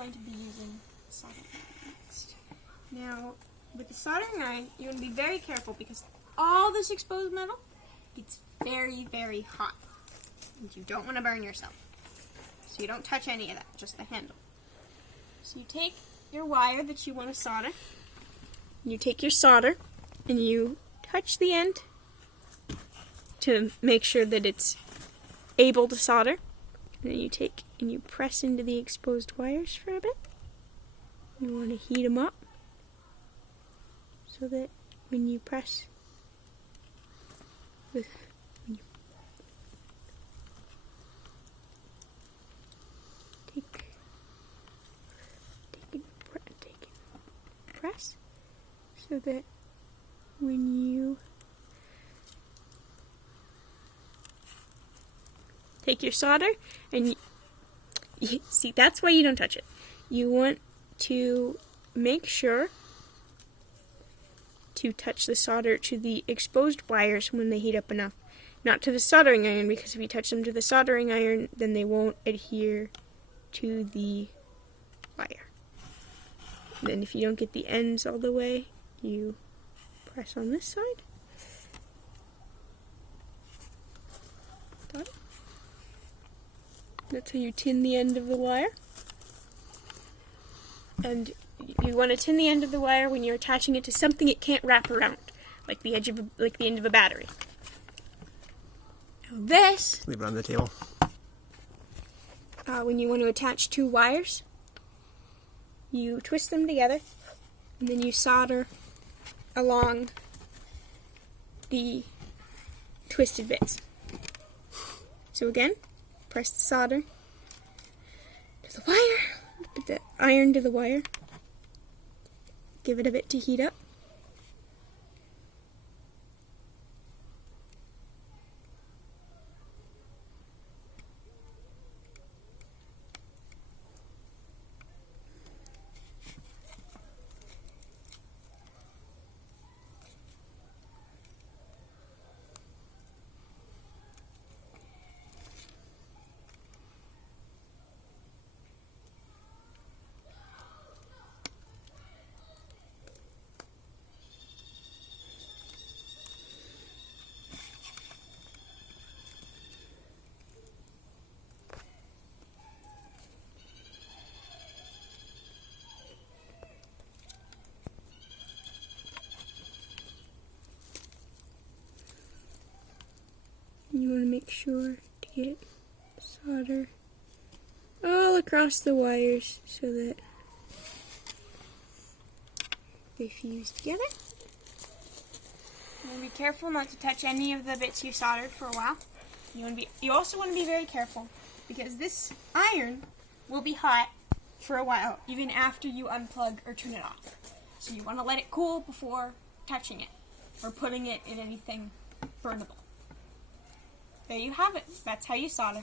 going to be using soldering iron next. Now, with the soldering iron, you want to be very careful because all this exposed metal gets very, very hot. And you don't want to burn yourself. So you don't touch any of that, just the handle. So you take your wire that you want to solder, you take your solder, and you touch the end to make sure that it's able to solder. And then you take and you press into the exposed wires for a bit. You want to heat them up so that when you press with press so that when you take your solder and you see, that's why you don't touch it. You want to make sure to touch the solder to the exposed wires when they heat up enough, not to the soldering iron, because if you touch them to the soldering iron, then they won't adhere to the wire. Then if you don't get the ends all the way, you press on this side. Got it? That's how you tin the end of the wire. And you want to tin the end of the wire when you're attaching it to something it can't wrap around, like the end of a battery. Now this, leave it on the table. When you want to attach two wires, you twist them together, and then you solder along the twisted bits. So again, press the solder to the wire, put the iron to the wire, give it a bit to heat up. You want to make sure to get solder all across the wires so that they fuse together. You want to be careful not to touch any of the bits you soldered for a while. You also want to be very careful because this iron will be hot for a while, even after you unplug or turn it off. So you want to let it cool before touching it or putting it in anything burnable. There you have it. That's how you solder.